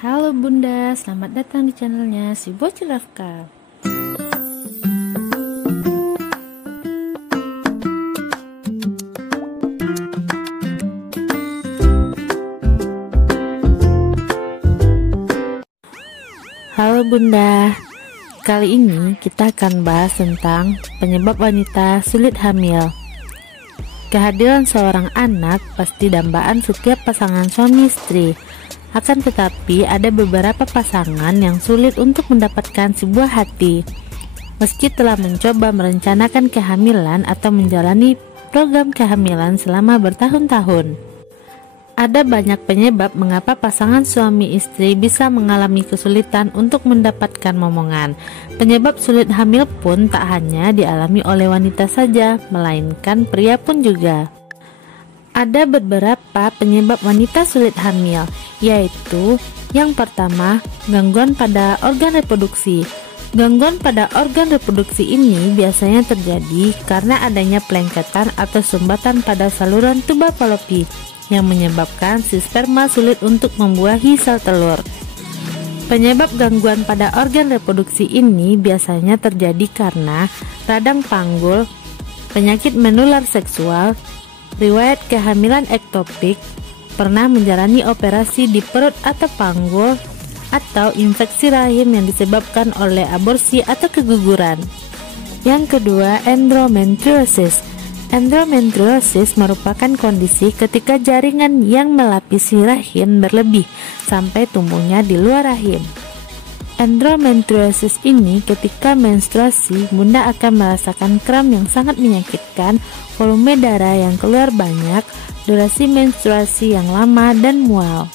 Halo Bunda, selamat datang di channelnya si Bocil Rafka. Halo Bunda, kali ini kita akan bahas tentang penyebab wanita sulit hamil. Kehadiran seorang anak pasti dambaan setiap pasangan suami istri. Akan tetapi ada beberapa pasangan yang sulit untuk mendapatkan sebuah hati. Meski telah mencoba merencanakan kehamilan atau menjalani program kehamilan selama bertahun-tahun. Ada banyak penyebab mengapa pasangan suami istri bisa mengalami kesulitan untuk mendapatkan momongan. Penyebab sulit hamil pun tak hanya dialami oleh wanita saja, melainkan pria pun juga. Ada beberapa penyebab wanita sulit hamil, yaitu yang pertama, gangguan pada organ reproduksi. Gangguan pada organ reproduksi ini biasanya terjadi karena adanya pelengketan atau sumbatan pada saluran tuba Fallopi yang menyebabkan si sperma sulit untuk membuahi sel telur. Penyebab gangguan pada organ reproduksi ini biasanya terjadi karena radang panggul, penyakit menular seksual, riwayat kehamilan ektopik, pernah menjalani operasi di perut atau panggul, atau infeksi rahim yang disebabkan oleh aborsi atau keguguran. Yang kedua, endometriosis. Endometriosis merupakan kondisi ketika jaringan yang melapisi rahim berlebih sampai tumbuhnya di luar rahim. Endometriosis ini ketika menstruasi, Bunda akan merasakan kram yang sangat menyakitkan, volume darah yang keluar banyak, durasi menstruasi yang lama, dan mual.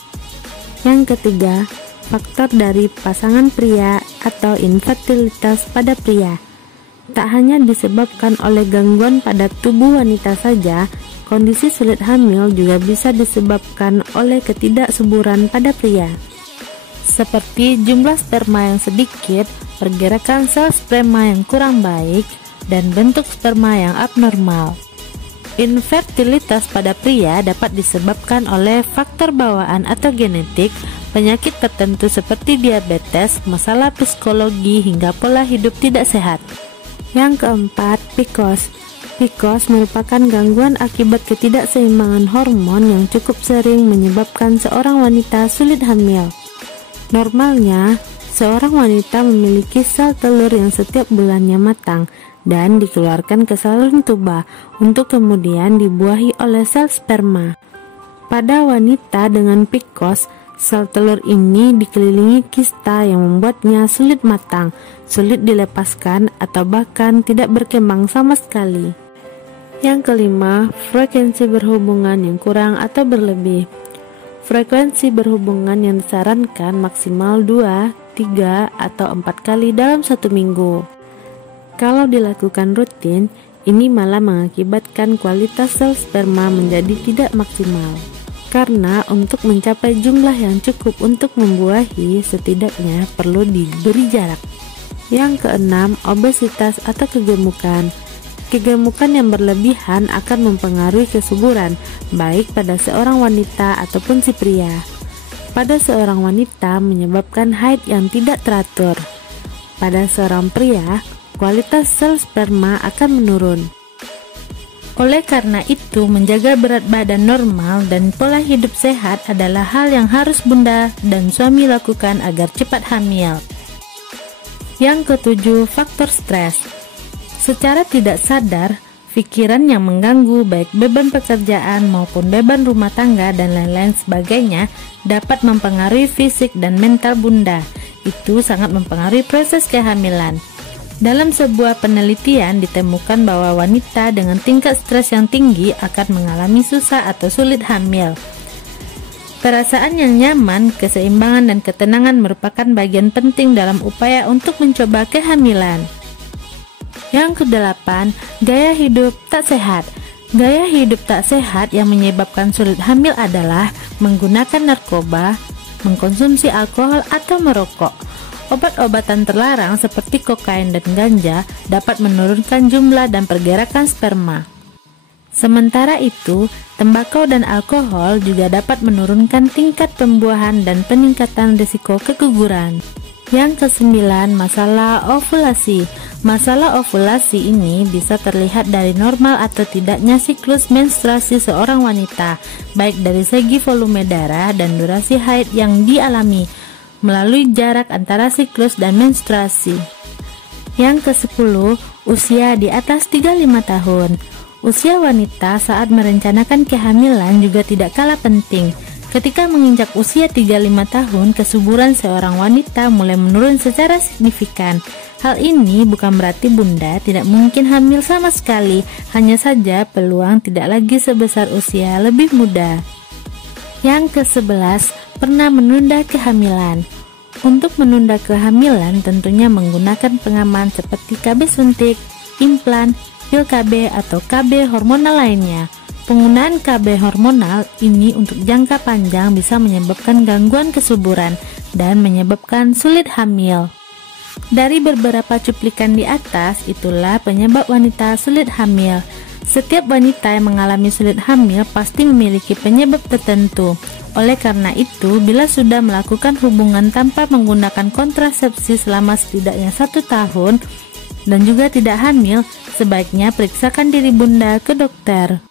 Yang ketiga, faktor dari pasangan pria atau infertilitas pada pria. Tak hanya disebabkan oleh gangguan pada tubuh wanita saja, kondisi sulit hamil juga bisa disebabkan oleh ketidaksuburan pada pria. Seperti jumlah sperma yang sedikit, pergerakan sel sperma yang kurang baik, dan bentuk sperma yang abnormal. Infertilitas pada pria dapat disebabkan oleh faktor bawaan atau genetik, penyakit tertentu seperti diabetes, masalah psikologi, hingga pola hidup tidak sehat. Yang keempat, PCOS. PCOS merupakan gangguan akibat ketidakseimbangan hormon yang cukup sering menyebabkan seorang wanita sulit hamil. Normalnya, seorang wanita memiliki sel telur yang setiap bulannya matang dan dikeluarkan ke saluran tuba untuk kemudian dibuahi oleh sel sperma. Pada wanita dengan PCOS, sel telur ini dikelilingi kista yang membuatnya sulit matang, sulit dilepaskan, atau bahkan tidak berkembang sama sekali. Yang kelima, frekuensi berhubungan yang kurang atau berlebih. Frekuensi berhubungan yang disarankan maksimal 2, 3, atau 4 kali dalam satu minggu. Kalau dilakukan rutin, ini malah mengakibatkan kualitas sel sperma menjadi tidak maksimal. Karena untuk mencapai jumlah yang cukup untuk membuahi, setidaknya perlu diberi jarak. Yang keenam, obesitas atau kegemukan. Kegemukan yang berlebihan akan mempengaruhi kesuburan, baik pada seorang wanita ataupun si pria. Pada seorang wanita menyebabkan haid yang tidak teratur. Pada seorang pria, kualitas sel sperma akan menurun. Oleh karena itu, menjaga berat badan normal dan pola hidup sehat adalah hal yang harus Bunda dan suami lakukan agar cepat hamil. Yang ketujuh, faktor stres. Secara tidak sadar, pikiran yang mengganggu baik beban pekerjaan maupun beban rumah tangga dan lain-lain sebagainya dapat mempengaruhi fisik dan mental Bunda. Itu sangat mempengaruhi proses kehamilan. Dalam sebuah penelitian ditemukan bahwa wanita dengan tingkat stres yang tinggi akan mengalami susah atau sulit hamil. Perasaan yang nyaman, keseimbangan, dan ketenangan merupakan bagian penting dalam upaya untuk mencoba kehamilan. Yang kedelapan, gaya hidup tak sehat. Gaya hidup tak sehat yang menyebabkan sulit hamil adalah menggunakan narkoba, mengkonsumsi alkohol, atau merokok. Obat-obatan terlarang seperti kokain dan ganja dapat menurunkan jumlah dan pergerakan sperma. Sementara itu, tembakau dan alkohol juga dapat menurunkan tingkat pembuahan dan peningkatan risiko keguguran. Yang kesembilan, masalah ovulasi. Masalah ovulasi ini bisa terlihat dari normal atau tidaknya siklus menstruasi seorang wanita, baik dari segi volume darah dan durasi haid yang dialami, melalui jarak antara siklus dan menstruasi. Yang ke-10, usia di atas 35 tahun. Usia wanita saat merencanakan kehamilan juga tidak kalah penting. Ketika menginjak usia 35 tahun, kesuburan seorang wanita mulai menurun secara signifikan. Hal ini bukan berarti bunda tidak mungkin hamil sama sekali, hanya saja peluang tidak lagi sebesar usia lebih muda. Yang ke-11, pernah menunda kehamilan. Untuk menunda kehamilan tentunya menggunakan pengaman seperti KB suntik, implan, pil KB atau KB hormonal lainnya. Penggunaan KB hormonal ini untuk jangka panjang bisa menyebabkan gangguan kesuburan dan menyebabkan sulit hamil. Dari beberapa cuplikan di atas, itulah penyebab wanita sulit hamil. Setiap wanita yang mengalami sulit hamil pasti memiliki penyebab tertentu. Oleh karena itu, bila sudah melakukan hubungan tanpa menggunakan kontrasepsi selama setidaknya 1 tahun dan juga tidak hamil, sebaiknya periksakan diri bunda ke dokter.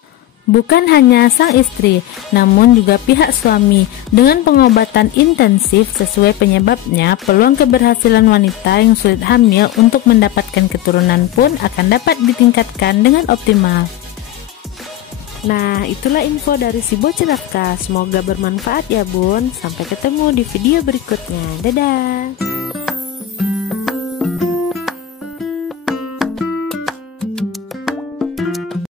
Bukan hanya sang istri, namun juga pihak suami. Dengan pengobatan intensif sesuai penyebabnya, peluang keberhasilan wanita yang sulit hamil untuk mendapatkan keturunan pun akan dapat ditingkatkan dengan optimal. Nah, itulah info dari si bocil nafkah. Semoga bermanfaat ya bun. Sampai ketemu di video berikutnya. Dadah.